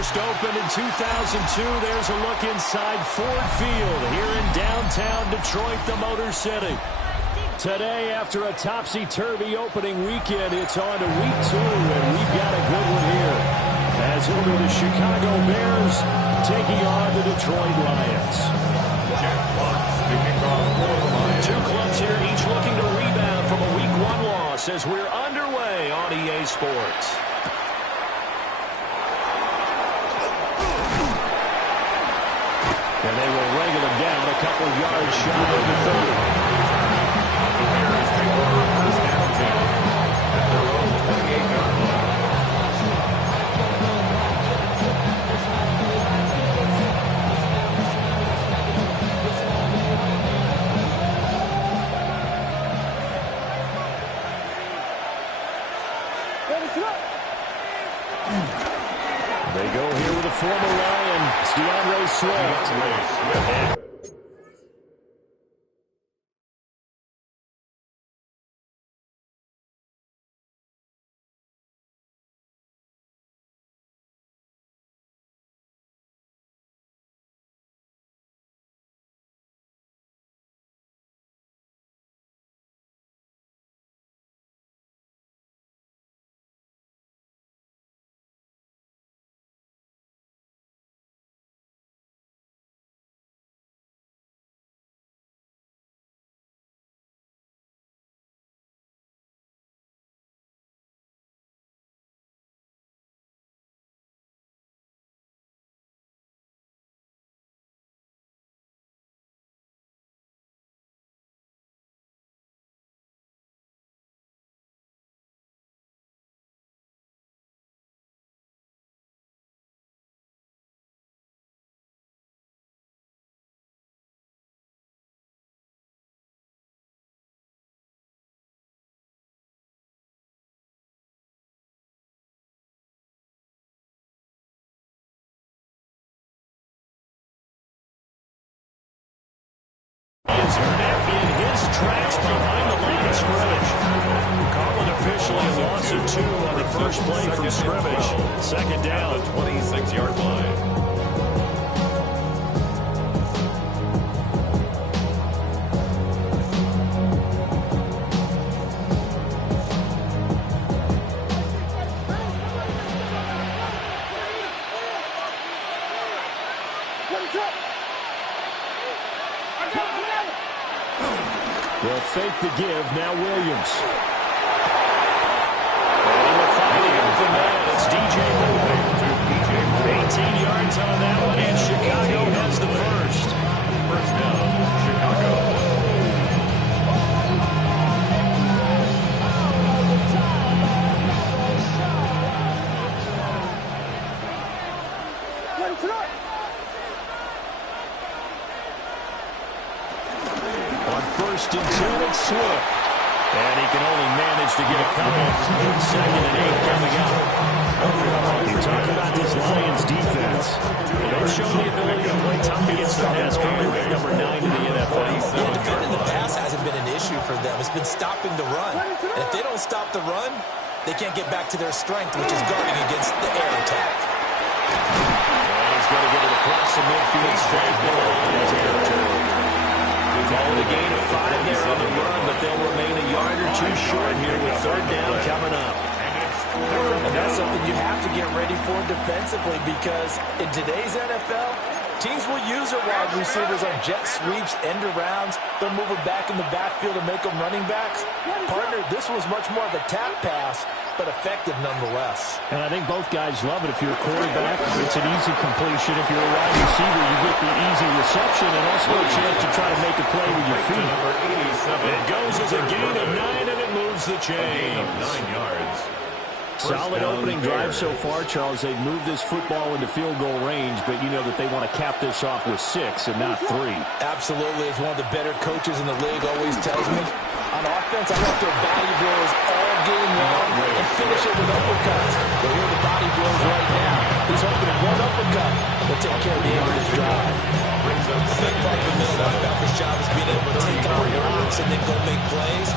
First opened in 2002. There's a look inside Ford Field here in downtown Detroit, the Motor City. Today, after a topsy-turvy opening weekend, it's on to week 2, and we've got a good one here. As it'll be the Chicago Bears taking on the Detroit Lions. Two clubs here, each looking to rebound from a week 1 loss as we're underway on EA Sports. And they will wrangle him down a couple yards shy of the 30. The Bears take over first down 10 at their own 28-yard line. They go here with a former Lion. It's DeAndre Swift. Is met in his tracks behind the line of scrimmage. Call it officially a loss of 2 on the first play from scrimmage. Second down. The 26-yard line. They'll fake the give. Now Williams. And they'll find the open man. It's DJ Moore. 18 yards on that one, and Chicago has the first. First down, Chicago. First and 10, it's Swift. And he can only manage to get a couple. Second and 8 coming up. You talk about this Lions defense. They've shown the ability to play tough against the pass, coming with number 9 in the NFL. Yeah, defending the pass hasn't been an issue for them. It's been stopping the run. And if they don't stop the run, they can't get back to their strength, which is guarding against the air attack. And he's going to get it across the midfield straight below the territory. Calling a gain of 5 there on the run, but they'll remain a yard or 2 short here with third down coming up. And that's something you have to get ready for defensively, because in today's NFL, teams will use their wide receivers on jet sweeps, end arounds. They'll move them back in the backfield and make them running backs. Partner, this was much more of a tap pass, but effective nonetheless. And I think both guys love it. If you're a quarterback, it's an easy completion. If you're a wide receiver, you get the easy reception and also a chance to try to make a play with your feet. It goes as a gain of 9, and it moves the chain. 9 yards. Solid opening drive so far, Charles. They've moved this football into field goal range, but you know that they want to cap this off with 6 and not 3. Absolutely. As one of the better coaches in the league always tells me, on offense, I want their body blows all game long and finish it with uppercuts. But here are the body blows right now. He's hoping one uppercut will take care of the end of this drive. A big part of the middle linebacker's job is being able to take on blocks and then go make plays.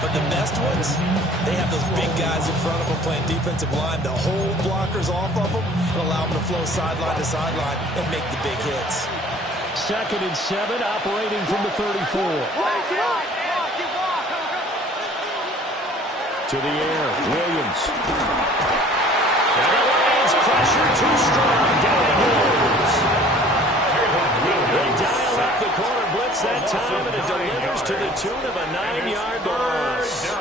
But the best ones, they have those big guys in front of them playing defensive line to hold blockers off of them and allow them to flow sideline to sideline and make the big hits. 2nd and 7, operating from the 34. To the air, Williams. And the Lions pressure too strong. Down the Wolves. They dial up the corner blitz that time, and it delivers to the tune of a 9-yard loss.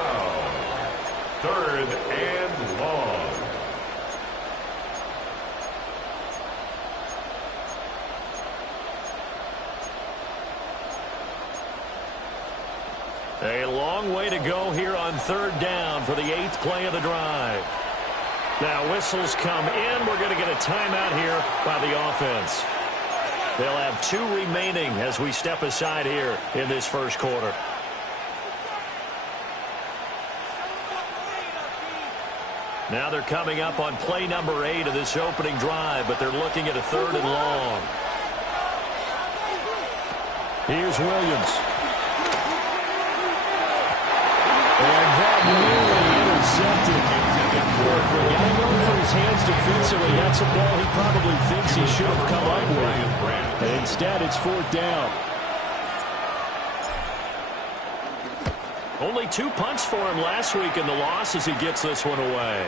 3rd and long. A long way to go here on 3rd down for the 8th play of the drive. Now whistles come in. We're going to get a timeout here by the offense. They'll have 2 remaining as we step aside here in this first quarter. Now they're coming up on play number 8 of this opening drive, but they're looking at a 3rd and long. Here's Williams. And that nearly intercepted. For a guy known for his hands defensively, that's a ball he probably thinks he should have come up with. And instead, it's 4th down. Only 2 punts for him last week in the loss as he gets this one away.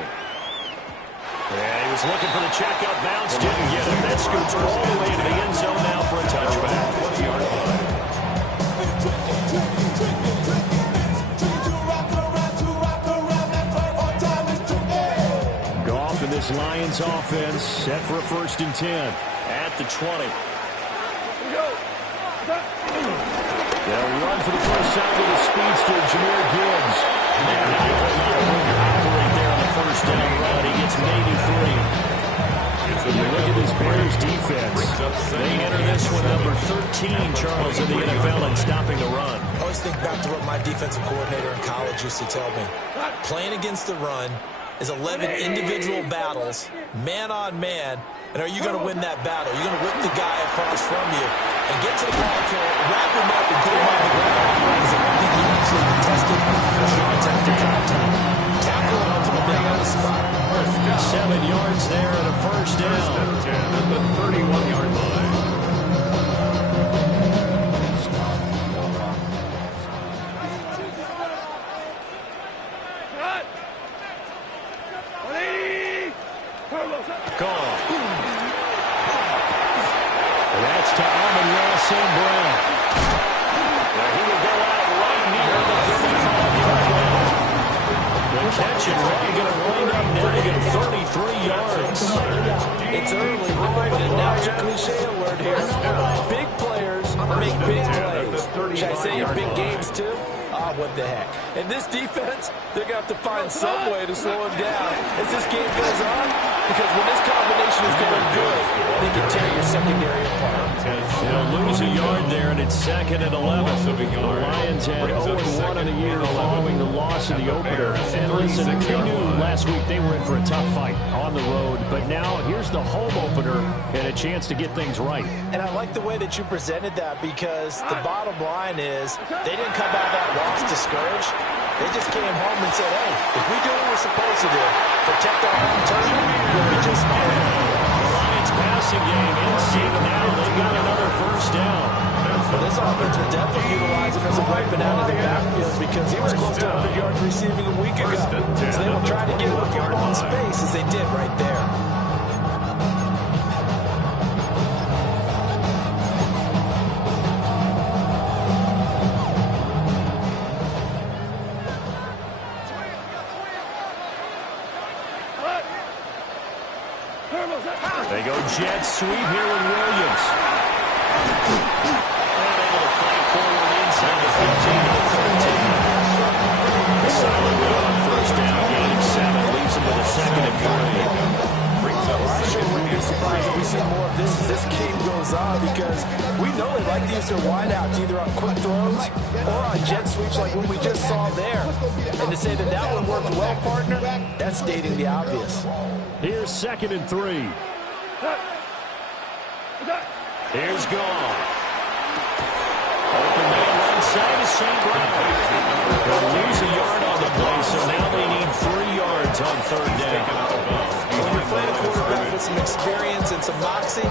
And he was looking for the checkup bounce, didn't get it. That scoots all the way into the end zone now for a touchback. 20-yard line. This Lions offense set for a 1st and 10 at the 20. They'll run for the first time with a speedster, Jahmyr Gibbs. And not a lot of room to operate there on the 1st down run. He gets maybe 3. When you look at this Bears defense, they enter this one number 13, Charles, in the NFL in stopping the run. I always think back to what my defensive coordinator in college used to tell me. Playing against the run is 11 individual battles, man on man, and are you going to win that battle? You're going to whip the guy across from you and get to the ball carrier, wrap him up, and put him on the ground. Because I don't think he actually contested yards after contact. Tackle and ultimately on the spot. 7 yards there and a 1st down. 10 at the 31-yard line. Gone. That's to Amon-Ra St. Brown. Now he will go out right near the 35-yard line. The catch and run going to wind up netting him 33 yards. It's early, but now it's a cliche alert here. Big players make big plays. Should I say in big games too? Ah, what the heck. And this defense, they're going to have to find some way to slow him down as this game goes on, because when this combination is going good, they can tear your secondary apart. They'll lose a yard there, and it's 2nd and 11. The Lions had 0-1 in the year following the loss in the opener. And listen, they knew last week they were in for a tough fight on the road, but now here's the home opener and a chance to get things right. And I like the way that you presented that, because the bottom line is they didn't come out of that loss discouraged. They just came home and said, hey, if we do what we're supposed to do, protect our home turf, we'll be just fine. The Lions passing game in sync now. They got another 1st down. Well, this offense will definitely utilize him as a weapon out of the backfield, because he was close to 100 yards receiving a week ago. So they will try to get him the football in space, as they did right there. They go jet sweep here with Williams. And able to fight forward inside the 15 to the 13. The silent go on 1st down, gain of 7, leaves him with a 2nd and 3. I sure wouldn't be surprised if we see more of this as this game goes on, because we know they like to use their wideouts either on quick throws or on jet sweeps like what we just saw there. And to say that that one worked well, partner, that's stating the obvious. Here's 2nd and 3. Here's Goff. Open man right say the same ground. They'll lose a yard on the play, so now they need 3 yards on third down. When you're playing a quarterback with some experience and some moxie,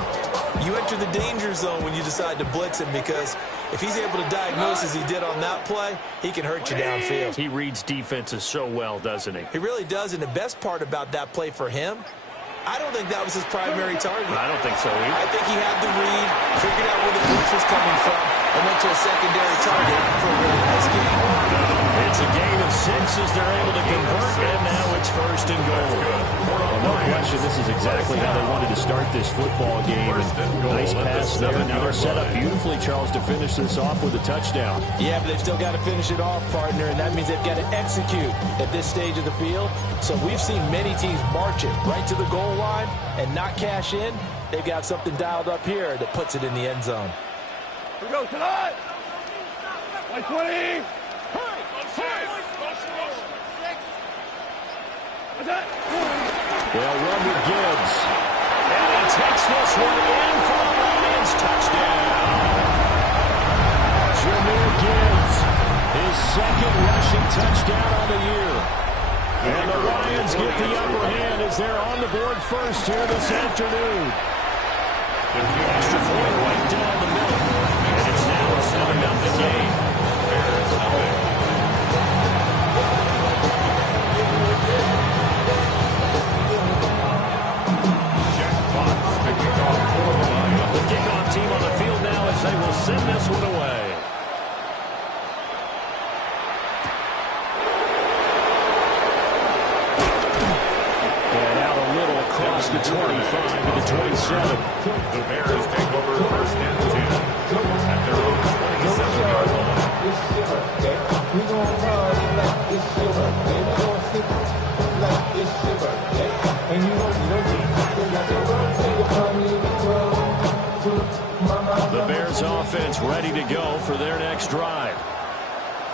you enter the danger zone when you decide to blitz him, because if he's able to diagnose as he did on that play, he can hurt you downfield. He reads defenses so well, doesn't he? He really does, and the best part about that play for him, I don't think that was his primary target. I don't think so either. I think he had the read, figured out where the blitz was coming from, and went to a secondary target for a really nice game. It's a gain of 6 as they're able to convert, and now it's first and goal. Well, no question, this is exactly how they wanted to start this football game. And nice pass there. Now they're set up beautifully, Charles, to finish this off with a touchdown. Yeah, but they've still got to finish it off, partner, and that means they've got to execute at this stage of the field. So we've seen many teams march it right to the goal line and not cash in. They've got something dialed up here that puts it in the end zone. Here we go, tonight! 20! They'll run with Gibbs. And he takes this one in for the Lions. Touchdown. Jahmyr Gibbs, his second rushing touchdown on the year. And the Lions get the upper hand as they're on the board first here this afternoon. Extra point right down the middle. And it's now a 7-0 game. The kickoff team on the field now as they will send this one away. And out a little across the 25 to the 27. The Bears take over first and 10 at their own 27-yard line. We're going to party like it's your birthday. We're going to sip like it's your birthday. And you know it's like your birthday. The Bears offense ready to go for their next drive.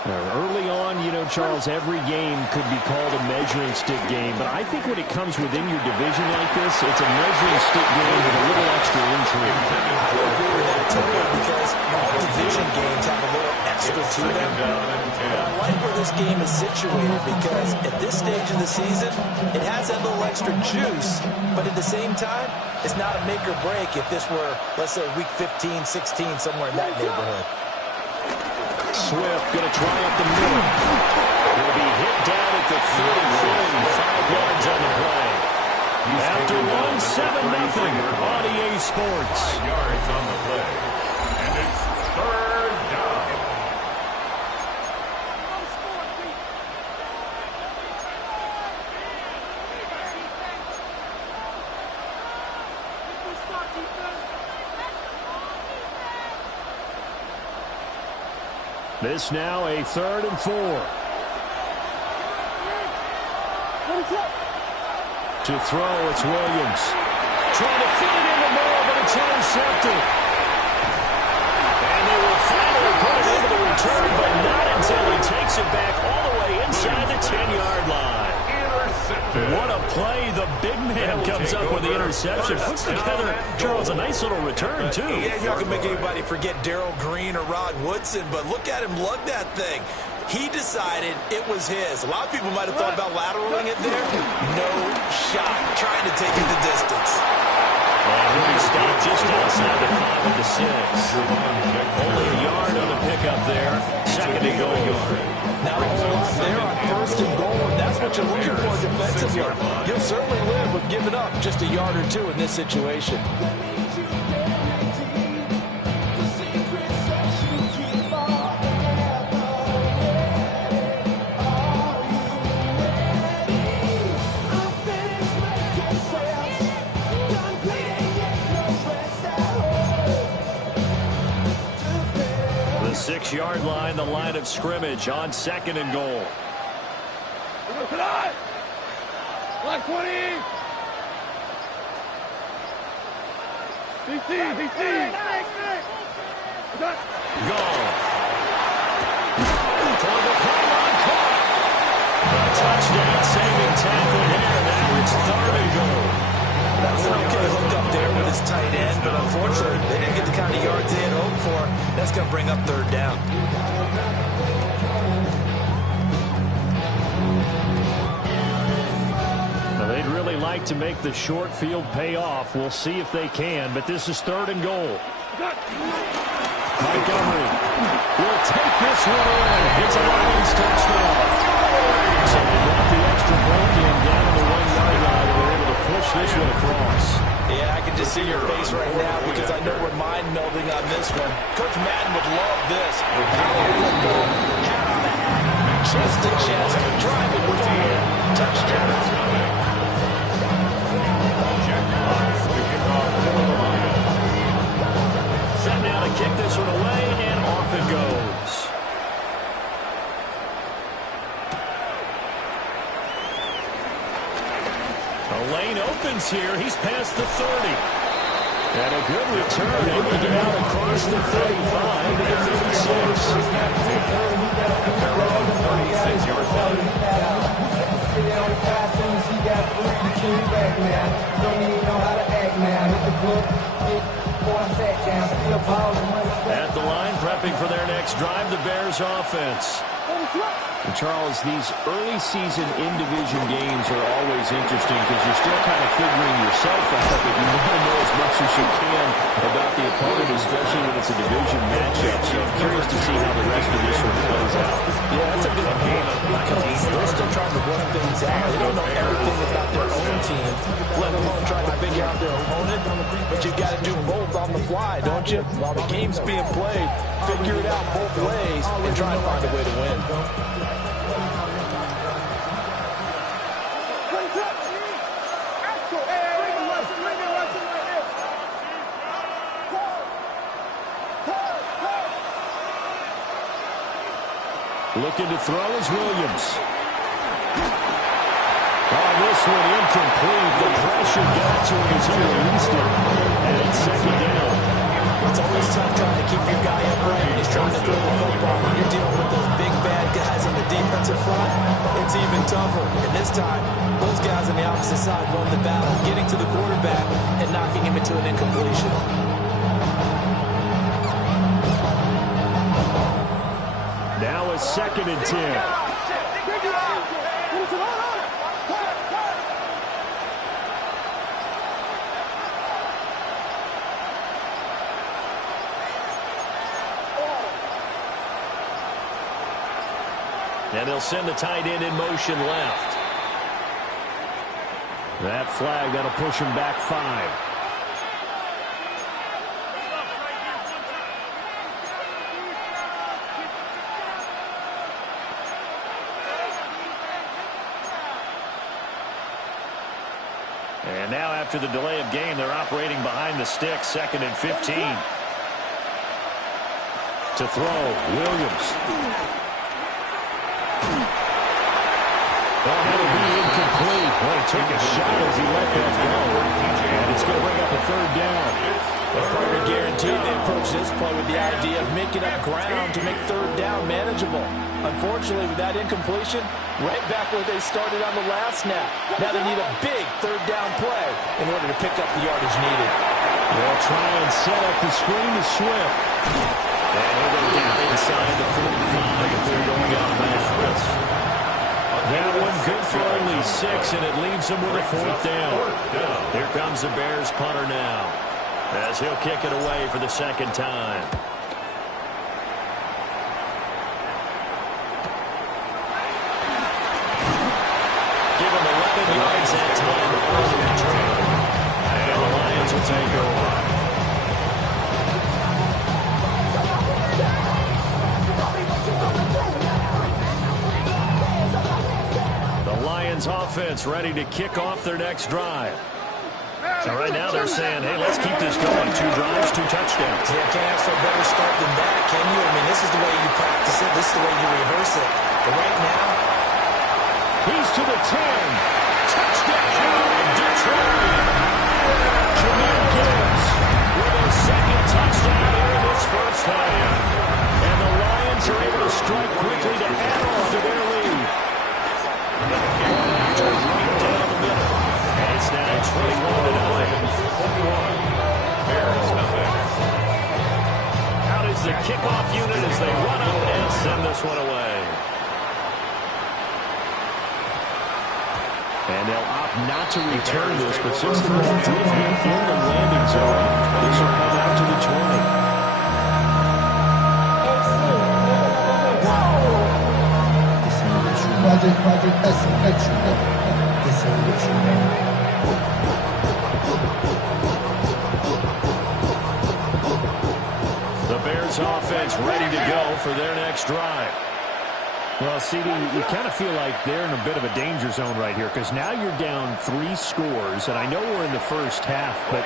Early on, you know, Charles, every game could be called a measuring stick game, but I think when it comes within your division like this, it's a measuring stick game with a little extra intrigue. I would agree with that totally, because all division games have a little extra to them. But I like where this game is situated, because at this stage of the season, it has that little extra juice, but at the same time, it's not a make or break if this were, let's say, week 15, 16, somewhere in that neighborhood. Swift going to try up the middle. He'll be hit down at the 30, 5 yards on the play. After one, 7-0 on EA Sports. 5 yards on the play. And it's third down. This now a 3rd and 4. To throw, it's Williams. Trying to fit it in the middle, but it's intercepted. And they will finally put it into the return, but not until he takes it back all the way inside the 10-yard line. What a play. The big man comes up with the interception. Puts together, Charles, a nice little return, too. Yeah, you're not going to make anybody forget Darrell Green or Rod Woodson, but look at him lug that thing. He decided it was his. A lot of people might have thought about lateraling it there. No shot. Trying to take it the distance. And he stopped just outside the 5 of the 6. Only a yard on the pickup there. Second and goal. Now a whole lot there on first and goal, and that's what you're looking for defensively. You'll certainly live with giving up just a yard or two in this situation. The 6-yard line, the line of scrimmage on 2nd and goal. Black 20! DC! Goal. For the pylon caught. A touchdown saving tackle here. Now it's 3rd and goal. That was an okay hook up there with his tight end, but unfortunately, they didn't get the kind of yards they had hoped for. That's going to bring up third down. Now, they'd really like to make the short field pay off. We'll see if they can, but this is third and goal. Montgomery will take this one in. It's a Lions touchdown. So they brought the extra bulk in down on the 1-yard line, and they're able to push this one across. Yeah, I can just see your face right now because I know we're mind melding on this one. Coach Madden would love this. Chest to chest, driving forward, touchdown. Set now to kick this one away, and off it goes. The lane opens here. He's past the 30. And a good return, able to get out across the 35 to the 36. At the line, prepping for their next drive, the Bears offense. And Charles, these early season in-division games are always interesting because you're still kind of figuring yourself out, but you want to know as much as you can about the opponent, especially when it's a division matchup. So I'm curious to see how the rest of this one plays out. Yeah, that's a good point because they're still trying to work things out. They don't know everything about their own team, let alone trying to figure out their opponent. But you've got to do both on the fly, don't you? While the game's being played, figure it out both ways and try and find a way to win. Looking to throw is Williams. Oh, this one incomplete. The pressure got to him as he released it. And it's second down. It's always tough trying to keep your guy upright when he's trying to throw the football. When you're dealing with those big, bad guys on the defensive front, it's even tougher. And this time, those guys on the opposite side won the battle, getting to the quarterback and knocking him into an incompletion. Now a 2nd and 10. And they'll send the tight end in motion left. That flag, that'll push him back 5. And now after the delay of game, they're operating behind the stick, 2nd and 15. To throw, Williams. Well, that'll be incomplete. Well, he took a shot as he let that go. And it's going to bring up a 3rd down. The partner guaranteed they approach this play with the idea of making up ground to make 3rd down manageable. Unfortunately, with that incompletion, right back where they started on the last snap. Now they need a big 3rd down play in order to pick up the yardage needed. They'll try and set up the screen to Swift. And he'll go down inside the 45 if they're going out of bounds. That one good for only 6, and it leaves them with a 4th down. Here comes the Bears punter now, as he'll kick it away for the 2nd time. Give him 11 yards that time on the return. And the Lions will take over. Offense ready to kick off their next drive. So right now they're saying, hey, let's keep this going. 2 drives, 2 touchdowns. Yeah, can't ask for a better start than that, can you? I mean, this is the way you practice it. This is the way you rehearse it. But right now, he's to the 10. Touchdown, Detroit. Jameer Gibbs with a 2nd touchdown here in this first half. And the Lions are able to strike quickly to add on to their lead. After right down the middle. And it's now 21-0. kickoff unit as they run up and send this one away. And they'll opt not to return this, but since the ball did hit in the landing zone, this will come out to the 20. Project extra. This ain't what you meant. The Bears offense ready to go for their next drive. Well, CD, you kind of feel like they're in a bit of a danger zone right here because now you're down 3 scores, and I know we're in the first half, but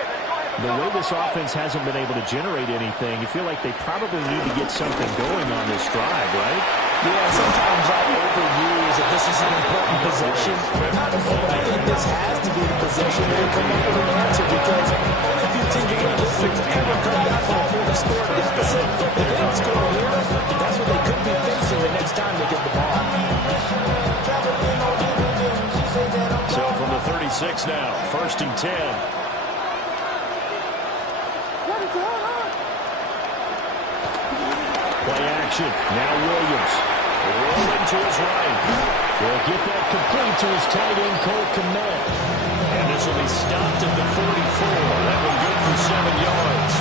the way this offense hasn't been able to generate anything, you feel like they probably need to get something going on this drive, right? Yeah, sometimes I overuse that this is an important possession. I think this has to be the possession that will come up with an answer because only a few teams are going to ever come back from a score deficit. If they don't score here, that's what they could be facing the next time they get the ball. So from the 36 now, 1st and 10. Play action. Now Williams. Rolling to his right. He'll get that complete to his tight end, Cole Kmet. And this will be stopped at the 44. That one good for 7 yards.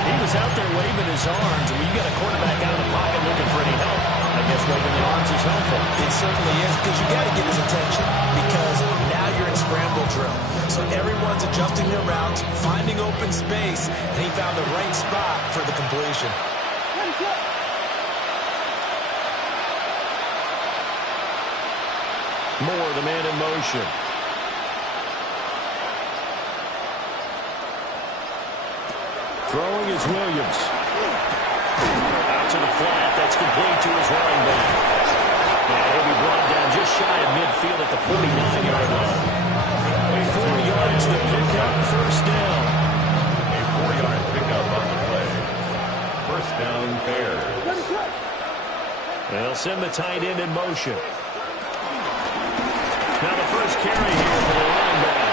He was out there waving his arms. When you got a quarterback out of the pocket looking for any help, I guess waving the arms is helpful. It certainly is because you got to get his attention because now you're in scramble drill. So everyone's adjusting their routes, finding open space, and he found the right spot for the completion. Moore, the man in motion. Throwing is Williams. Out to the flat. That's complete to his running back. And he'll be brought down just shy of midfield at the 49-yard line. 4 yards to pick up, first down. A 4-yard pickup on the play. First down, Bears. They'll send the tight end in motion. Now the first carry here for the running back.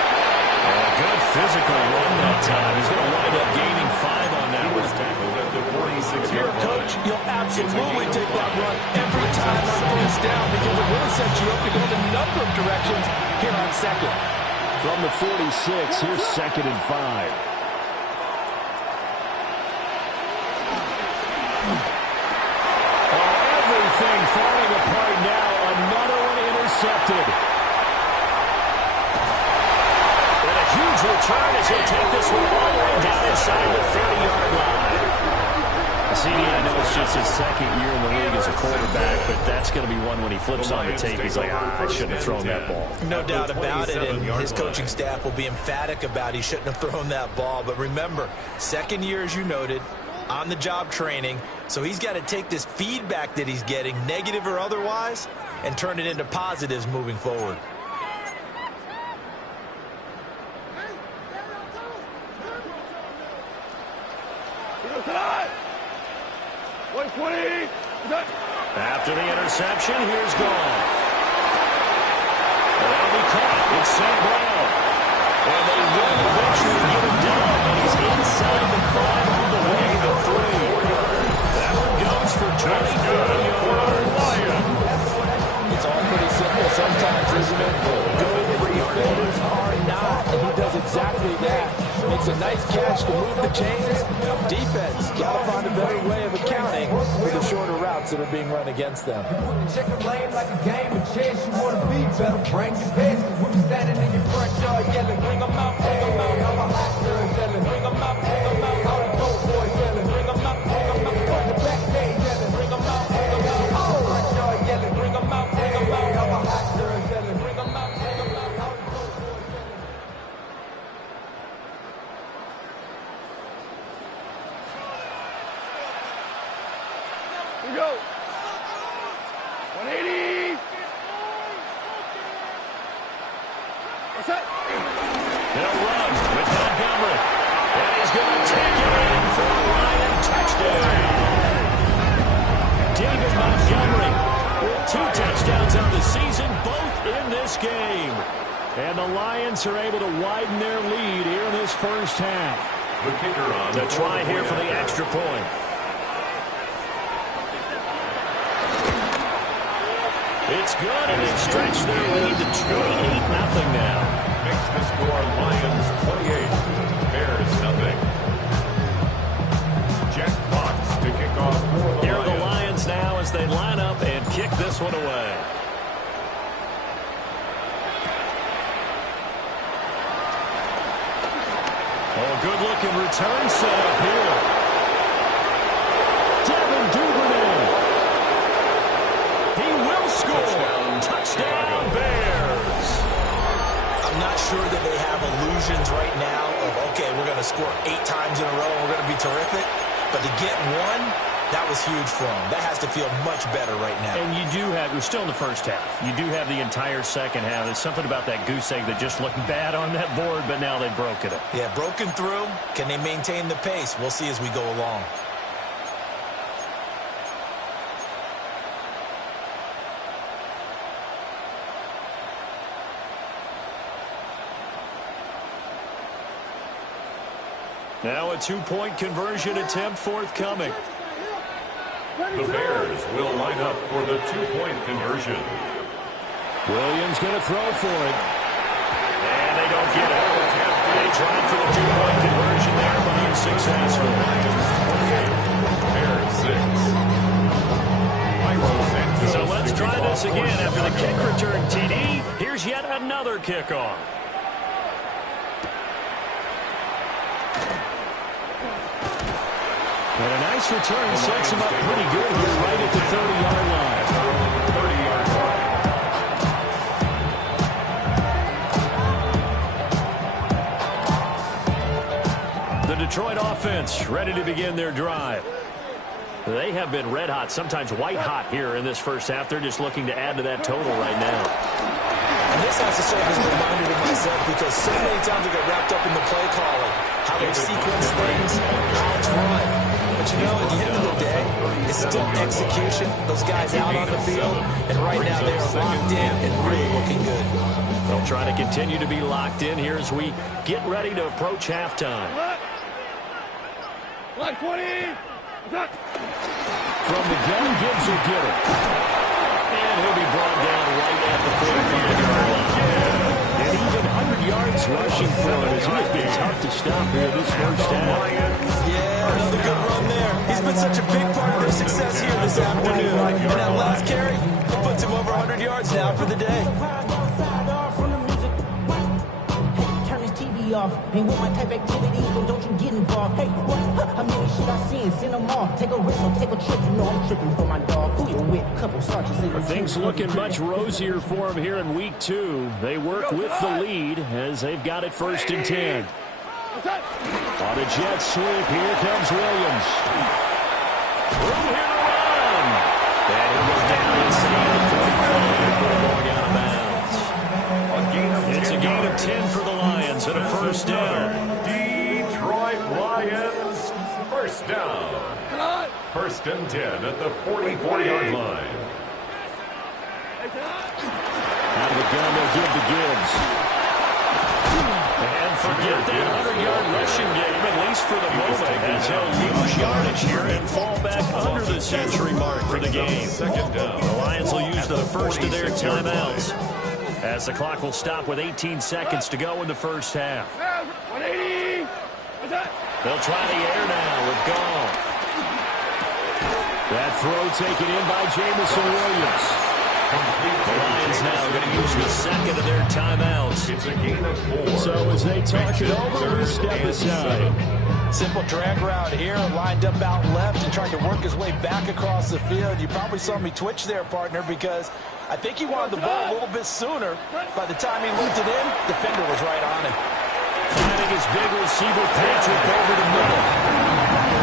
A good physical run that time. He's going to wind up gaining 5 on that one. Tackled at the 46-yard line. Coach, you'll absolutely take that run every time on first down because it really sets you up to go in a number of directions here on second. From the 46, here's 2nd and 5. Everything falling apart now. Another one intercepted. And a huge return as he'll take this one all the way down inside the 30-yard line. CD, I know it's just his 2nd year in the league as a quarterback, but that's going to be one when he flips on the tape. He's like, I shouldn't have thrown that ball. No doubt about it, and his coaching staff will be emphatic about he shouldn't have thrown that ball. But remember, 2nd year, as you noted, on-the-job training, so he's got to take this feedback that he's getting, negative or otherwise, and turn it into positives moving forward. After the interception, here's Goff. That'll be caught. It's St. Brown. And they will eventually get him down, and he's inside the 5 all the way to 3. That one goes for 24 yards. It's all pretty simple sometimes, isn't it? Go where your fingers are not, and he does exactly that. Makes a nice catch to move the chains. Defense got to find a better way of accounting for the shorter routes that are being run against them. Check the lane like a game of chess. You want to be better, bring your best. When you standing in your front yard yelling, bring them out, bring them out. How a hot girl yelling, bring them out, bring them out. How the dope boy yelling, bring them out, bring them out. From the back day yelling, bring them out, bring them out. How the front yard yelling, bring them out, bring them out. How a hot girl yelling, bring them out, bring them out. How the dope boy yelling. Here we go. 180. What's that? They'll run with Montgomery. And he's going to take it in for a Lion touchdown. David Montgomery with 2 touchdowns on the season, both in this game. And the Lions are able to widen their lead here in this first half. The kicker on The try here for the extra point. It's good, and they've stretched their lead to 28-0 now. Makes the score Lions 28, Bears nothing. Jack Fox to kick off for the Here Lions. are the Lions now as they line up and kick this one away. Oh, good-looking return set up here. Devin Duvernay. He will score. Touchdown, Bears. I'm not sure that they have illusions right now of, okay, we're going to score 8 times in a row and we're going to be terrific. But to get one, that was huge for them. That has to feel much better right now. And you do have, we're still in the first half. You do have the entire second half. There's something about that goose egg that just looked bad on that board, but now they've broken it. Yeah, broken through. Can they maintain the pace? We'll see as we go along. Now a 2-point conversion attempt forthcoming. The Bears will line up for the 2-point conversion. Williams going to throw for it. And they don't get it. They tried for the 2-point conversion there, but unsuccessful. Bears 6. So let's try this again after the kick return, TD. Here's yet another kickoff. And a nice return sets him up pretty good here right at the 30-yard line. 30-yard line. The Detroit offense ready to begin their drive. They have been red hot, sometimes white hot here in this first half. They're just looking to add to that total right now. And this has to serve as a reminder to myself because so many times I get wrapped up in the play calling, how they sequence things, how it's run. But you know, at the end of the day, it's still execution. Those guys out on the field, and right now they are locked in and really looking good. They'll try to continue to be locked in here as we get ready to approach halftime. Like 20. From the gun, Gibbs will get it. And he'll be brought down right at the 45-yard line. And even 100 yards rushing for him as he has been tough to stop here this first half. Yeah, another good run there. He's been such a big part of their success here this afternoon. And that last carry, it puts him over 100 yards now for the day. Off. Ain't with my type activities, but don't you get involved. Hey, what? How many shit I seen? Send them off. Take a risk or take a trip. You know I'm tripping for my dog. Who you with? Couple sergeants in the Things looking much rosier for him here in week 2. They work with the lead as they've got it 1st and 10. On a jet sweep, here comes Williams. Room here to run. And he'll go down inside the 45 for going out of bounds. It's a gain of 10 for the Lions and a 1st down. Detroit Lions, 1st down. 1st and 10 at the 44-yard line. Out of the gun, they'll give to Gibbs. And forget that 100-yard rushing game, at least for the moment, as he'll lose yardage here and fall back under the century mark for the game. 2nd down. The Lions will use the first of their timeouts, as the clock will stop with 18 seconds to go in the first half. 180. They'll try the air now with Goff. That throw taken in by Jamison Williams. The Lions now going to use the second of their timeouts. It's a gain of 4. So as they talk it over, we step aside. Simple drag route here, lined up out left and trying to work his way back across the field. You probably saw me twitch there, partner, because I think he wanted the ball a little bit sooner. By the time he looked it in, the defender was right on him. Finding his big receiver, Patrick, over the middle.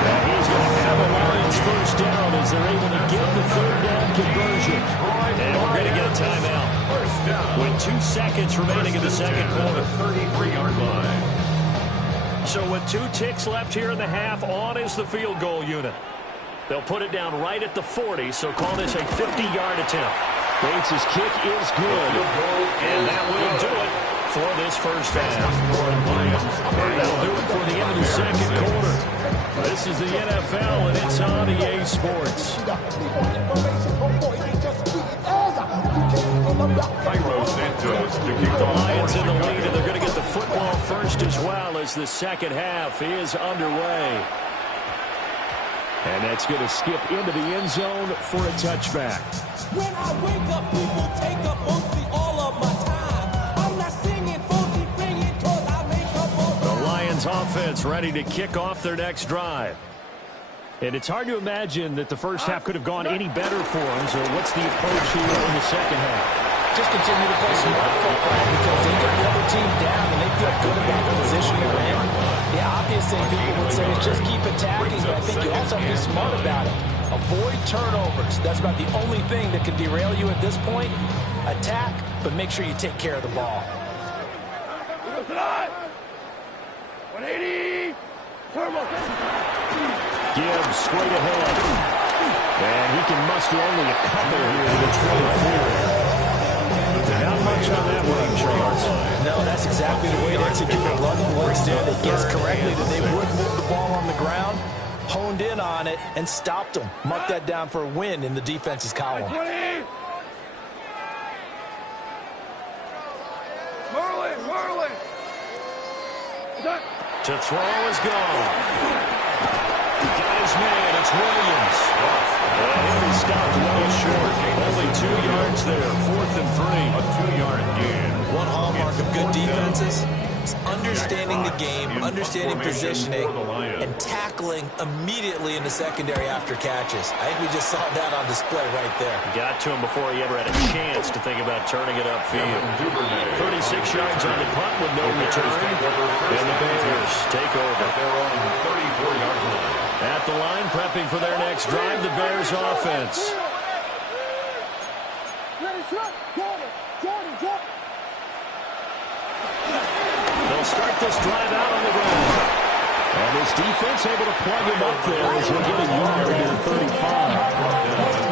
And he's going to have a Lions 1st down as they're able to get the 3rd down conversion. And we're going to get a timeout. 1st down. With 2 seconds remaining in the second quarter. 33-yard line. So with 2 ticks left here in the half, on is the field goal unit. They'll put it down right at the 40, so call this a 50-yard attempt. Bates' kick is good, and that will do it for this first half. And that'll do it for the end of the second quarter. This is the NFL, and it's on EA Sports. Cairo Santos to kick The off. Lions in the lead, and they're going to get the football first as well as the second half is underway. And that's going to skip into the end zone for a touchback. When I wake up, people take up mostly all of my time. I'm not singing, funky, bringing, 'cause I make up all The Lions offense ready to kick off their next drive. And it's hard to imagine that the first half could have gone any better for them. So what's the approach here in the second half? Just continue to play smart football because they got the other team down and they feel good about the position they're in. The obvious thing people would say is just keep attacking, but I think you also have to be smart about it. Avoid turnovers. That's about the only thing that can derail you at this point. Attack, but make sure you take care of the ball. 180. Turbo. Gibbs straight ahead. And he can muster only a couple here to 24. Not much on that one, Charles. No, that's exactly the way to execute a run blitz there. They guessed correctly that they would move the ball on the ground, honed in on it, and stopped them. Mark that down for a win in the defense's column. 20. Marley. To throw is gone. Got his man. It's Williams. And he'll be stopped well short. Only 2 yards there. 4th and 3. A 2-yard gain. One hallmark of good defenses is understanding the game, understanding positioning, and tackling immediately in the secondary after catches. I think we just saw that on display right there. Got to him before he ever had a chance to think about turning it upfield. 36 yards on the punt with no return. And the Bears take over. They're on the 34-yard line. At the line, prepping for their next drive, the Bears offense. They'll start this drive out on the ground. And his defense able to plug him up there as he'll get a yard to the 35.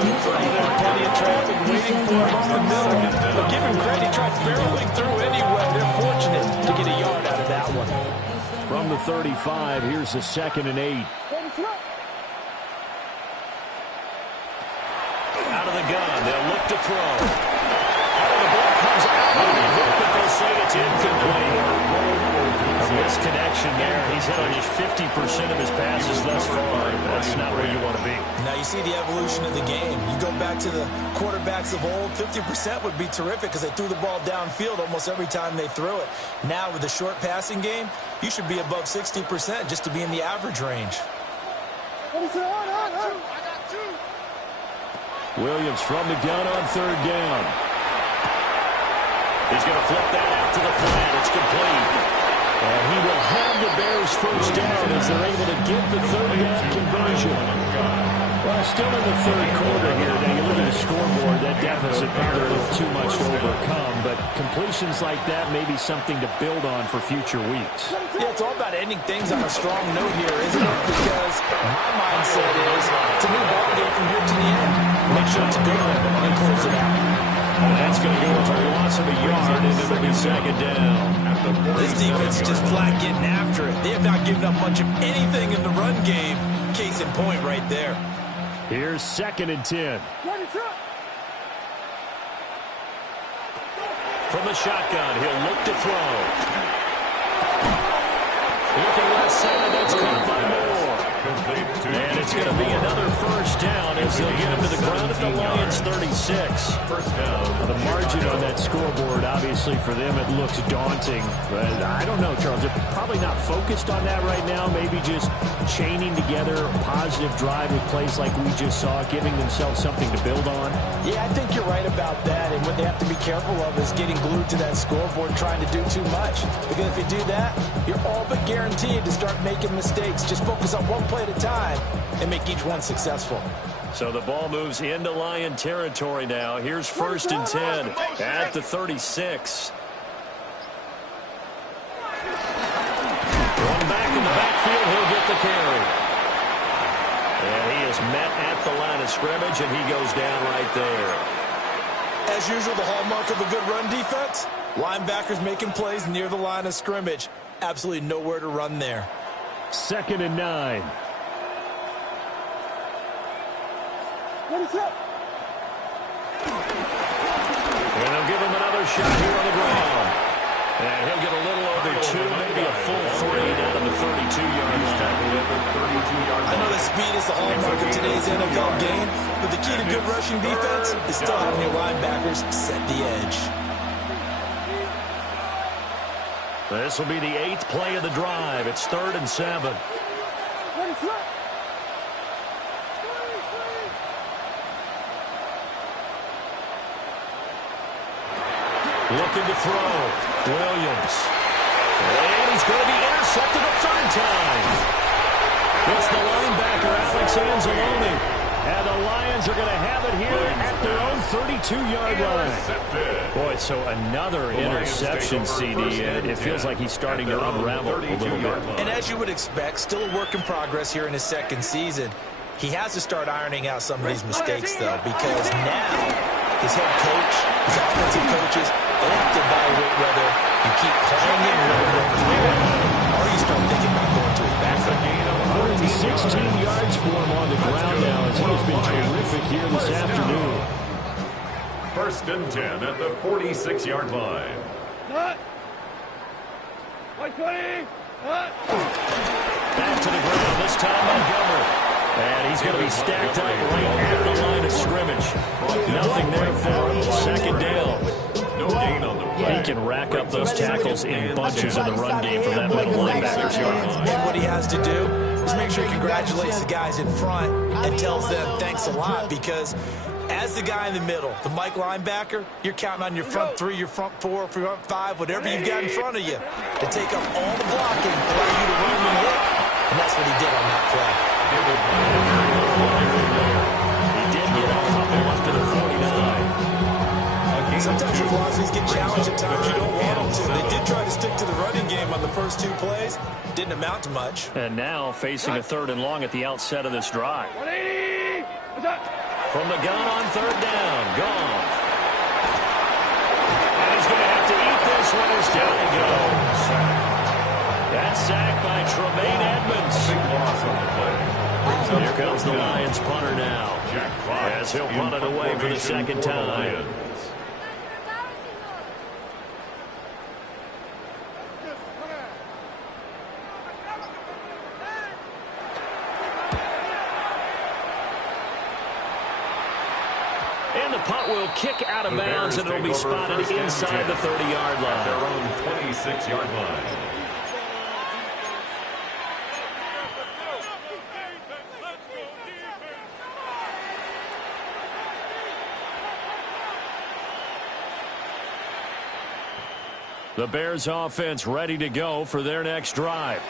There's plenty of traffic waiting for him in the middle. But give him credit, he tried barreling through anyway. They're fortunate to get a yard out of that one. From the 35, here's the 2nd and 8. Out of the gun, they'll look to throw. And the ball comes out of the hook, but they say it's incomplete. A misconnection there. He's hit on just 50% of his passes thus far. That's not where you want to be. Now you see the evolution of the game. You go back to the quarterbacks of old, 50% would be terrific because they threw the ball downfield almost every time they threw it. Now with the short passing game, you should be above 60% just to be in the average range. Williams from the gun on 3rd down. He's going to flip that out to the flat. It's complete. And he will have the Bears first down as they're able to get the 3rd down conversion. Well, still in the 3rd quarter here. Now you look at the scoreboard, that deficit probably a little too much to overcome. But completions like that may be something to build on for future weeks. Yeah, it's all about ending things on a strong note here, isn't it? Because my mindset is it's a new ball game from here to the end. Make sure it's a good one and close it out. And that's going to go for a loss of a yard, and it'll be 2nd down. This defense is just flat getting after it. They have not given up much of anything in the run game. Case in point right there. Here's 2nd and 10. From the shotgun, he'll look to throw. Looking left side, that's caught by Moore. And it's going to be another first down as they'll get him to the ground at the Lions 36. First down. The margin on that scoreboard, obviously, for them, it looks daunting. But I don't know, Charles. They're probably not focused on that right now. Maybe just chaining together a positive drive with plays like we just saw, giving themselves something to build on. Yeah, I think you're right about that. And what they have to be careful of is getting glued to that scoreboard trying to do too much. Because if you do that, you're all but guaranteed to start making mistakes. Just focus on one play at a time and make each one successful. So the ball moves into Lion territory now. Here's 1st and 10 at the 36. One back in the backfield, he'll get the carry. And he is met at the line of scrimmage, and he goes down right there. As usual, the hallmark of a good run defense, linebackers making plays near the line of scrimmage. Absolutely nowhere to run there. 2nd and 9. And they'll give him another shot here on the ground. And he'll get a little over 2, maybe a full 3 down to the 32-yard line. I know that speed is the hallmark of today's NFL game, but the key to good rushing defense is still having your linebackers set the edge. This will be the 8th play of the drive. It's 3rd and 7. Looking to throw. Williams. And he's going to be intercepted a 3rd time. It's the linebacker, Alex Anzalone. And the Lions are going to have it here at their own 32-yard line. Boy, so another interception, CD, and it feels like he's starting to unravel a little bit. And as you would expect, still a work in progress here in his 2nd season. He has to start ironing out some of these mistakes, though, because now his head coach, his offensive coaches, they have to evaluate whether you keep playing him or you start thinking about going to his backside. 116 yards for him on the ground now as he has been terrific here this afternoon. 1st and 10 at the 46-yard line. Back to the ground, this time Montgomery. And he's going to be stacked up right at the line of scrimmage. Nothing there for him. 2nd down. No gain on the play. He can rack up those tackles in bunches in the run game from that middle linebacker spot. And what he has to do is make sure he congratulates the guys in front and tells them thanks a lot, because as the guy in the middle, the Mike linebacker, you're counting on your front 3, your front 4, front 5, whatever you've got in front of you to take up all the blocking, allow you to run and hit. And that's what he did on that play. He did get a couple up to the 49. Sometimes your philosophies get challenged at times you don't want them to. They did try to stick to the running game on the first 2 plays. Didn't amount to much. And now facing a 3rd and long at the outset of this drive. From the gun on 3rd down, Goff. And he's going to have to eat this one as down he goes. That's sacked by Tremaine Edmonds. Big loss on the play. Here comes the Lions punter now, as he'll punt it away for the 2nd time. And the punt will kick out of bounds, and it'll be spotted inside the 30-yard line. Their own 26-yard line. The Bears offense ready to go for their next drive.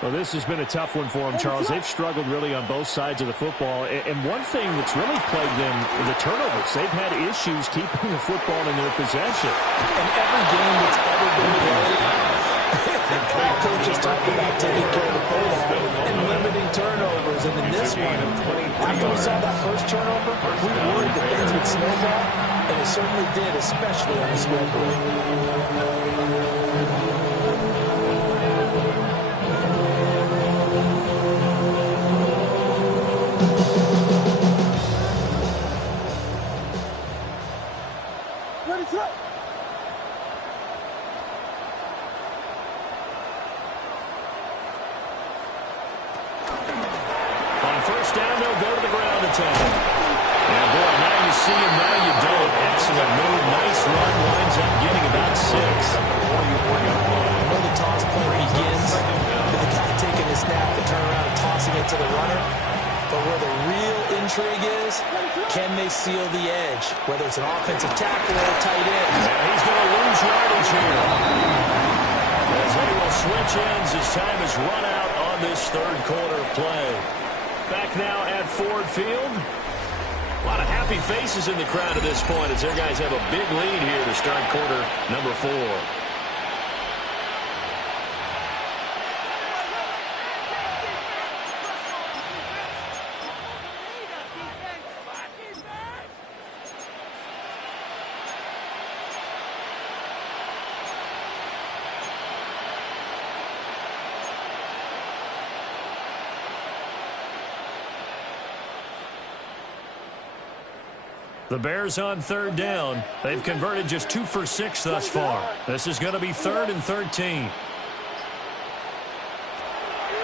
Well, this has been a tough one for them, Charles. They've struggled really on both sides of the football. And one thing that's really plagued them is the turnovers. They've had issues keeping the football in their possession. And every game that's ever been played, coaches talk about taking care of the football and limiting turnovers. And in this one, after we saw that first turnover, we worried that things would snowball, and it certainly did, especially on the scoreboard. On 1st down, they'll go to the ground attack. And boy, now you see him, now you don't. Excellent move, nice run, winds up getting about 6. I know the toss play begins with the guy taking the snap, the turnaround, and tossing it to the runner. But where the real intrigue is, can they seal the edge? Whether it's an offensive tackle or a tight end. And he's going to lose yardage here. As they will switch ends as time is run out on this 3rd quarter of play. Back now at Ford Field. A lot of happy faces in the crowd at this point as their guys have a big lead here to start quarter number 4. The Bears on third down. They've converted just 2 for 6 thus far. This is going to be 3rd and 13.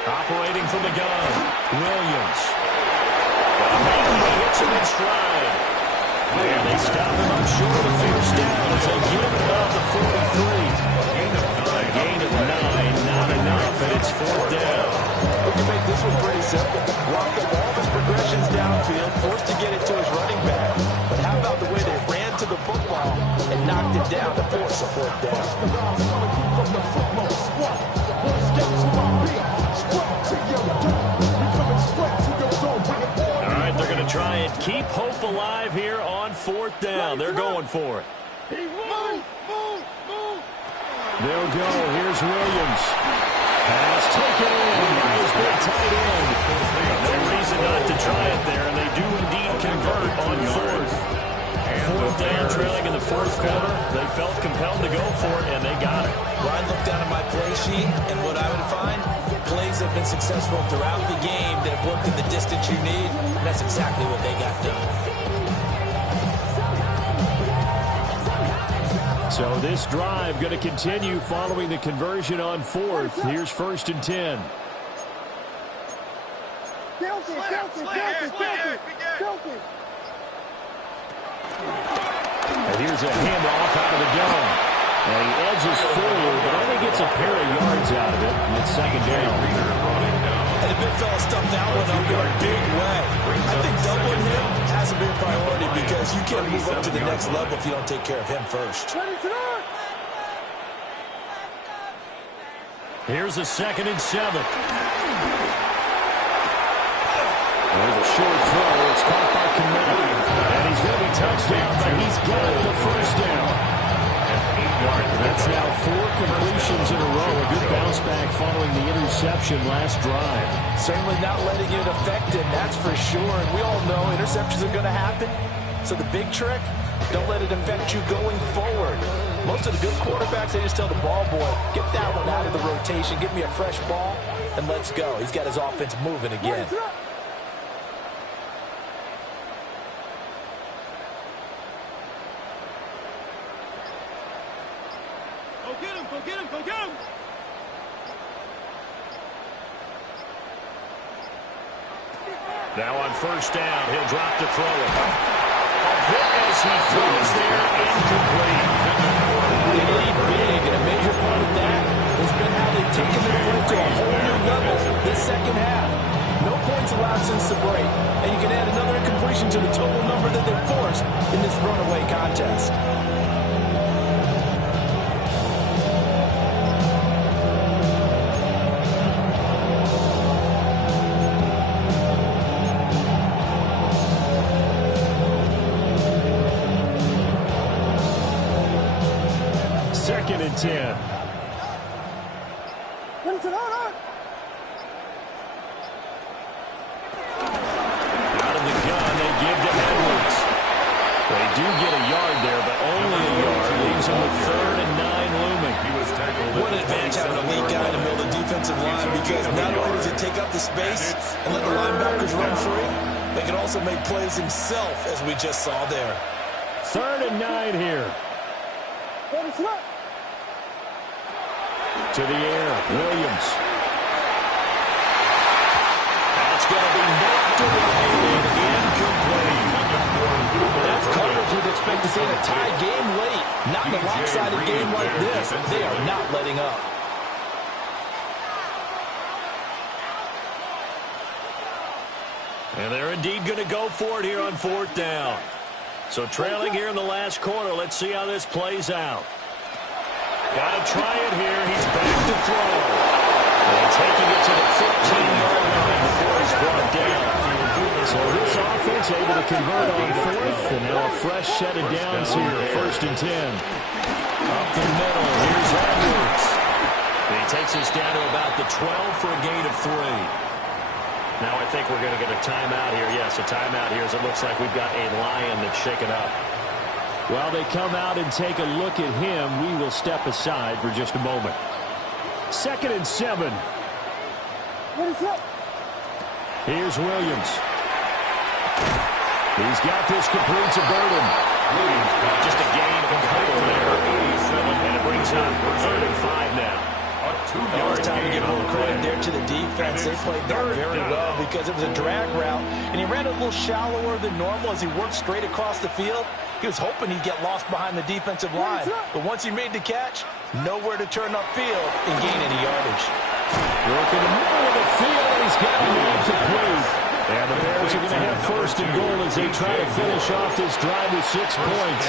Operating from the gun, Williams. Maybe he hits him in stride. And they stop him up short of the first down as they get him about the 43. A gain of 9, not enough, and it's 4th down. We can make this one pretty simple. Blocked up all of his progressions downfield, forced to get it to his running back. But how about the way they ran to the football and knocked it down to force a 4th down? All right, they're going to try and keep hope alive here on 4th down. They're going for it. They'll go. Here's Williams. Pass taken in by his big tight end. No reason not to try it there, and they do indeed convert on 4th. 4th down, trailing in the 4th quarter. They felt compelled to go for it, and they got it. Well, I looked down at my play sheet, and what I would find, plays have been successful throughout the game that have worked in the distance you need, and that's exactly what they got done. So this drive going to continue following the conversion on 4th. Here's 1st and 10. And here's a handoff out of the gun. And he edges forward, but only gets a pair of yards out of it. And it's 2nd down. And the big fella stuffed that one up in a big way. I think doubling him has a big priority because you can't move up to the next level if you don't take care of him first. Here's a 2nd and 7. There's a short throw. It's caught by Kmet. And he's going to be touchdown, but he's got the 1st down. That's now 4 completions in a row. A good bounce back following the interception last drive. Certainly not letting it affect him, that's for sure. And we all know interceptions are going to happen. So the big trick, don't let it affect you going forward. Most of the good quarterbacks, they just tell the ball boy, get that one out of the rotation, get me a fresh ball, and let's go. He's got his offense moving again. Go get him! Now on 1st down, he'll drop to throw it. A hit as he throws there, incomplete. They lead big, and a major part of that has been how they've taken their play to a whole new level this 2nd half. No points allowed since the break, and you can add another incompletion to the total number that they've forced in this runaway contest. Second and 10. Out of the gun, they give to Edwards. They do get a yard there, but only a yard. Leaves them with 3rd and 9 looming. What an advantage having a lead guy in the middle of the defensive line, because not only does it take up the space and let the linebackers run free, they can also make plays himself, as we just saw there. 3rd and 9 here. To the air, Williams. That's going to be knocked away and incomplete. That's coverage you'd expect to see in a tie game late. Not in a lopsided game like this. They are not letting up. And they're indeed going to go for it here on 4th down. So trailing here in the last quarter, let's see how this plays out. Got to try it here. He's back to throw. And taking it to the 15-yard line before he's brought down. So this offense able to convert on 4th, and now a fresh set of downs here. 1st and 10. Up the middle. Here's Edwards. And he takes us down to about the 12 for a gain of 3. Now I think we're going to get a timeout here. Yes, a timeout here as it looks like we've got a Lion that's shaken up. While they come out and take a look at him, we will step aside for just a moment. 2nd and 7. Here's Williams. He's got this complete to Burden. Just a gain of a couple there. And it brings up 3rd and 5 now. It's time to give a little credit there to the defense. They played that very well because it was a drag route, and he ran a little shallower than normal as he worked straight across the field. He was hoping he'd get lost behind the defensive line, but once he made the catch, nowhere to turn upfield and gain any yardage. Working in the middle of the field, and he's got him incomplete. And the Bears are going to have 1st and goal as they try to finish off this drive with 6 points.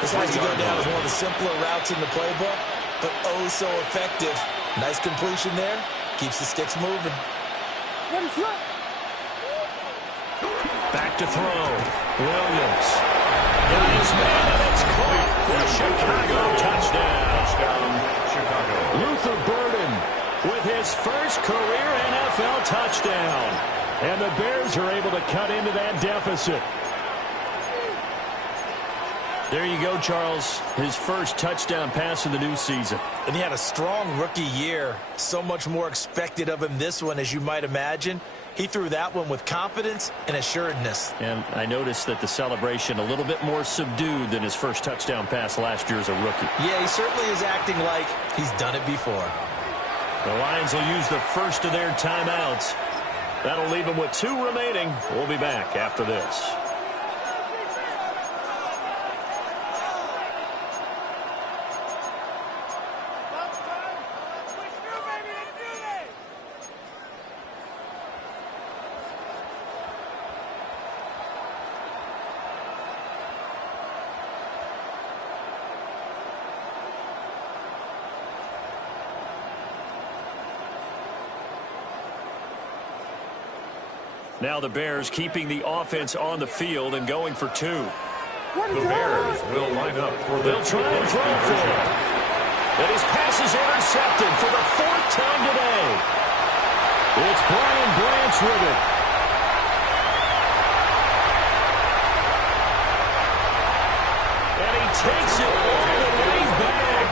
This has to go down as one of the simpler routes in the playbook, but oh so effective. Nice completion there. Keeps the sticks moving. Back to throw. Williams. Got his man, and it's caught for Chicago. Touchdown. Chicago. Luther Burden with his first career NFL touchdown. And the Bears are able to cut into that deficit. There you go, Charles. His first touchdown pass of the new season. And he had a strong rookie year. So much more expected of him this one, as you might imagine. He threw that one with confidence and assuredness. And I noticed that the celebration a little bit more subdued than his first touchdown pass last year as a rookie. Yeah, he certainly is acting like he's done it before. The Lions will use the first of their timeouts. That'll leave them with 2 remaining. We'll be back after this. Now the Bears keeping the offense on the field and going for 2. The Bears will line up for the They'll try and throw for it. And his pass is intercepted for the 4th time today. It's Brian Branch with it. And he takes it all the way back.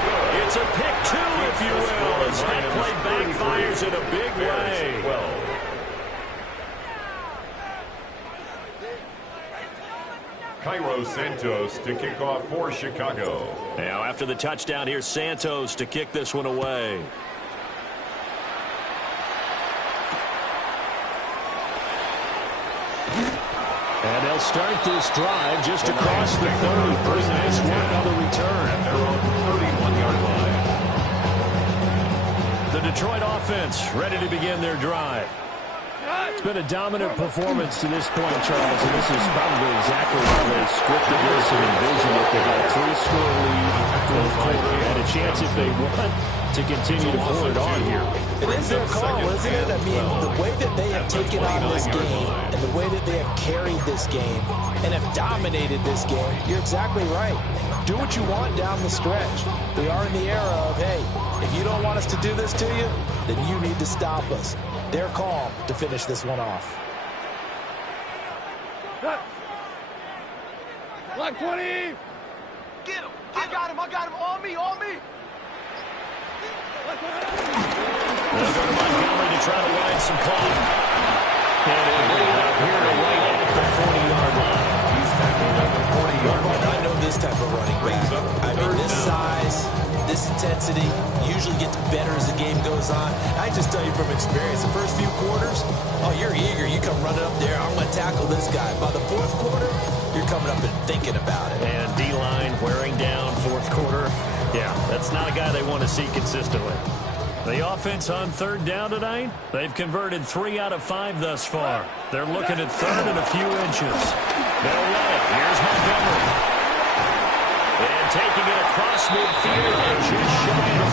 It's a pick 2, if you will, as that play backfires in a big way. Cairo Santos to kick off for Chicago. Now after the touchdown, here's Santos to kick this one away. And they'll start this drive just across the 30. Pretty nice work on the return. At their own 31-yard line. The Detroit offense ready to begin their drive. It's been a dominant performance to this point, Charles, and this is probably exactly how they scripted this and envisioned it. They got a 3-score lead, fourth quarter, and a chance if they want to continue to pull it on here. It is their call, isn't it? I mean, the way that they have taken on this game and the way that they have carried this game and have dominated this game, you're exactly right. Do what you want down the stretch. We are in the era of, hey, if you don't want us to do this to you, then you need to stop us. They're calm to finish this one off. Black 20! Get him! I got him! On me! They'll go to Montgomery to try to wind some clock. And it'll bring it up here to right at the 40-yard line. He's tackled at the 40-yard line. I know this type of running back. I mean, this size, this intensity usually gets better as the game goes on. I just tell you from experience, the first few quarters, oh, you're eager. You come running up there, I'm going to tackle this guy. By the 4th quarter, you're coming up and thinking about it. And D-line wearing down 4th quarter. Yeah, that's not a guy they want to see consistently. The offense on 3rd down tonight, they've converted 3 out of 5 thus far. They're looking at 3rd and a few inches. They'll run it. Here's Montgomery. And taking it across midfield and just shy of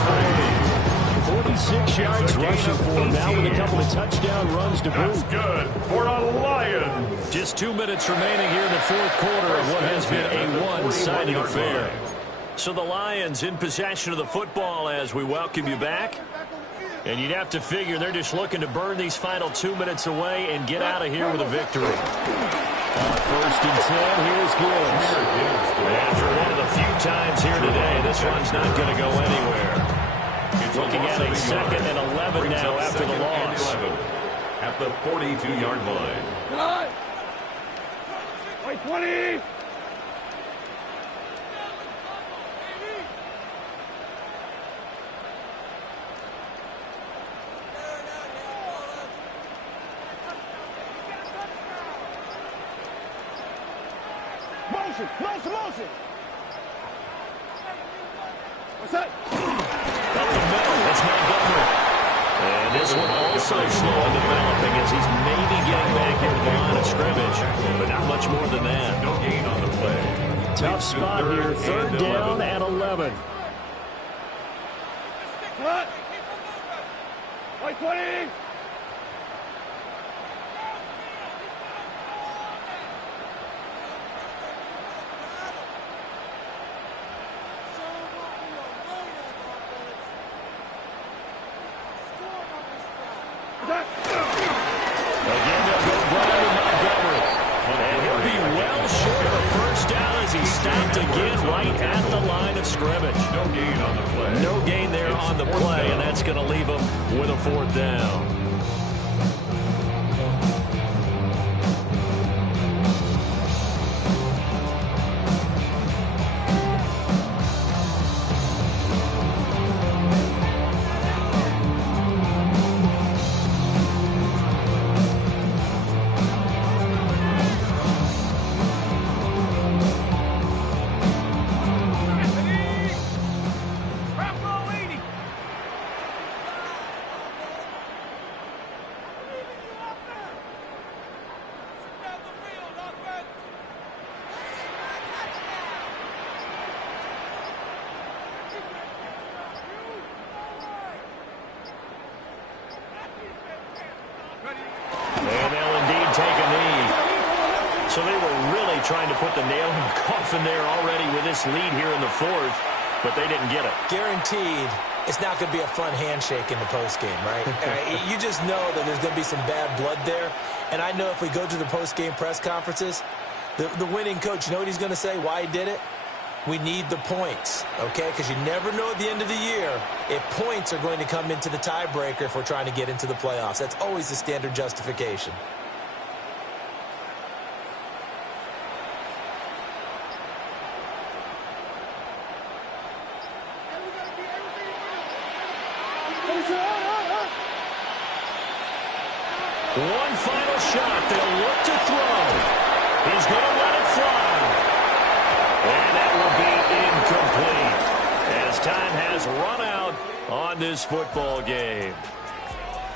46 yards rushing for him now with a couple of touchdown runs to boot. That's good for the Lions. Just 2 minutes remaining here in the 4th quarter of what has been a one-sided affair. So the Lions in possession of the football as we welcome you back. And you'd have to figure they're just looking to burn these final 2 minutes away and get out of here with a victory. 1st and 10, here's Gibbs. After one of the few times here today, this one's not going to go anywhere. Looking at a 2nd and 11 now after the loss. At the 42-yard line. Wait, 20! Motion! Motion! Motion! What's that? Up the middle, it's Montgomery. And this one also slow in developing as he's maybe getting back into the line of scrimmage, but not much more than that. No gain on the play. Tough spot here, third down and 11. Cut! Wait, 20! Again, they'll go Brian with Montgomery. And he'll be well short of a first down as he stopped again right at the line of scrimmage. No gain on the play. No gain there on the play, and that's going to leave him with a fourth down. And they'll indeed take a knee. So they were really trying to put the nail in the coffin there already with this lead here in the fourth, but they didn't get it. Guaranteed, it's not going to be a fun handshake in the postgame, right? You just know that there's going to be some bad blood there. And I know if we go to the postgame press conferences, the winning coach, you know what he's going to say, why he did it? We need the points, okay? Because you never know at the end of the year if points are going to come into the tiebreaker if we're trying to get into the playoffs. That's always the standard justification. One final shot. They'll look to throw. He's going to let it fly. And that will be incomplete as time has run out on this football game.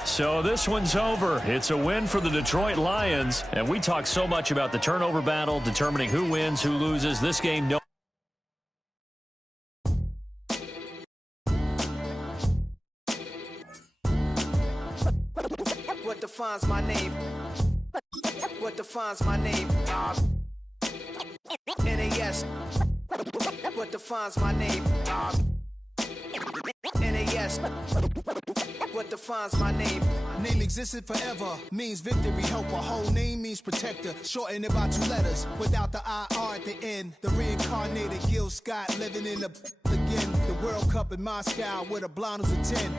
So this one's over. It's a win for the Detroit Lions. And we talk so much about the turnover battle, determining who wins, who loses. This game, no. What defines my name? What defines my name? NAS. What defines my name? NAS. What defines my name? Name existed forever, means victory, helper. Whole name means protector, shorten it by 2 letters, without the IR at the end. The reincarnated Gil Scott, living in the again. The World Cup in Moscow with a blonde who's a 10.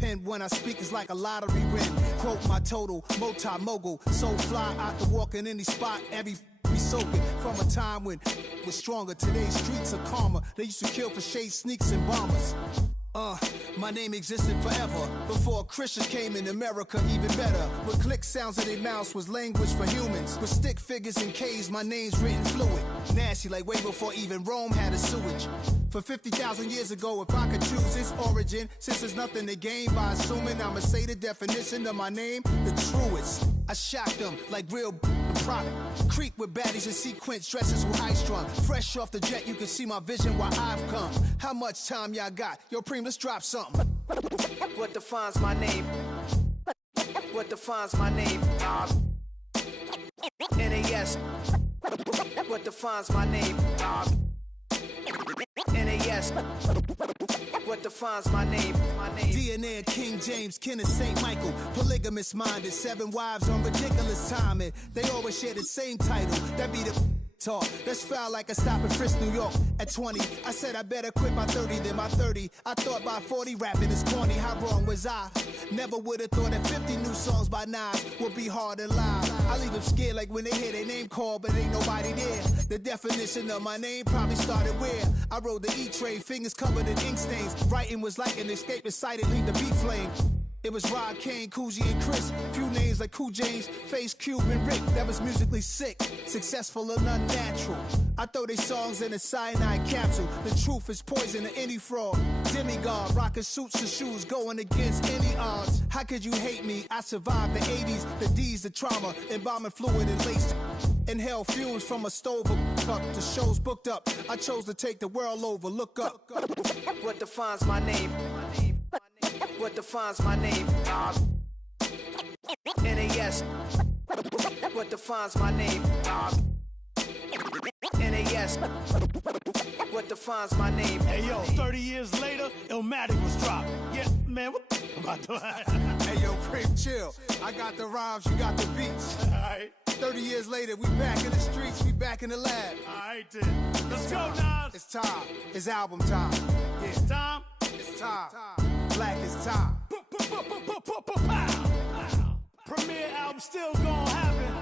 Pen when I speak is like a lottery win. Quote my total, multi-mogul, so fly I can walk in any spot, every be soaking from a time when was stronger. Today's streets are calmer. They used to kill for shade sneaks and bombers. My name existed forever before Christians came in America, even better. With click sounds in their mouths was language for humans. With stick figures and K's, my name's written fluid. Nasty like way before even Rome had a sewage. For 50,000 years ago, if I could choose its origin, since there's nothing to gain by assuming I'ma say the definition of my name, the truest. I shocked them like real product. Creep with baddies in sequence, dresses with high strung. Fresh off the jet, you can see my vision where I've come. How much time y'all got? Yo, Preem, let's drop something. What defines my name? What defines my name? NAS. What defines my name? NAS. What defines my name? DNA of King James, kin of St. Michael. Polygamous minded, 7 wives on ridiculous timing. They always share the same title. That be the talk. That's foul like a stop in Frisk, New York. At 20, I said I better quit by 30 than by 30. I thought by 40 rapping is corny. How wrong was I? Never would have thought that 50 new songs by Nas would be hard and live. I leave them scared like when they hear their name called, but ain't nobody there. The definition of my name probably started where I rode the E-train, fingers covered in ink stains. Writing was like an escape inside it, leave the beat flame. It was Rod, Kane, Coogee, and Chris. Few names like Cool James, Face, Cube, and Rick. That was musically sick, successful and unnatural. I throw they songs in a cyanide capsule. The truth is poison to any fraud. Demigod, rocking suits and shoes, going against any odds. How could you hate me? I survived the 80s, the D's, the trauma, embalming fluid and laced. Inhale fumes from a stove up. The show's booked up. I chose to take the world over. Look up. What defines my name? What defines my name? NAS. What defines my name? NAS. What defines my name? Hey yo, 30 years later, Illmatic was dropped. Yeah, man, what the about to Hey yo, Prim, chill. I got the rhymes, you got the beats. Alright. 30 years later, we back in the streets, we back in the lab. Alright then. Let's go, Nas. It's time. It's album time. Yeah. It's time. It's time. Black is time. Premiere album still gonna happen.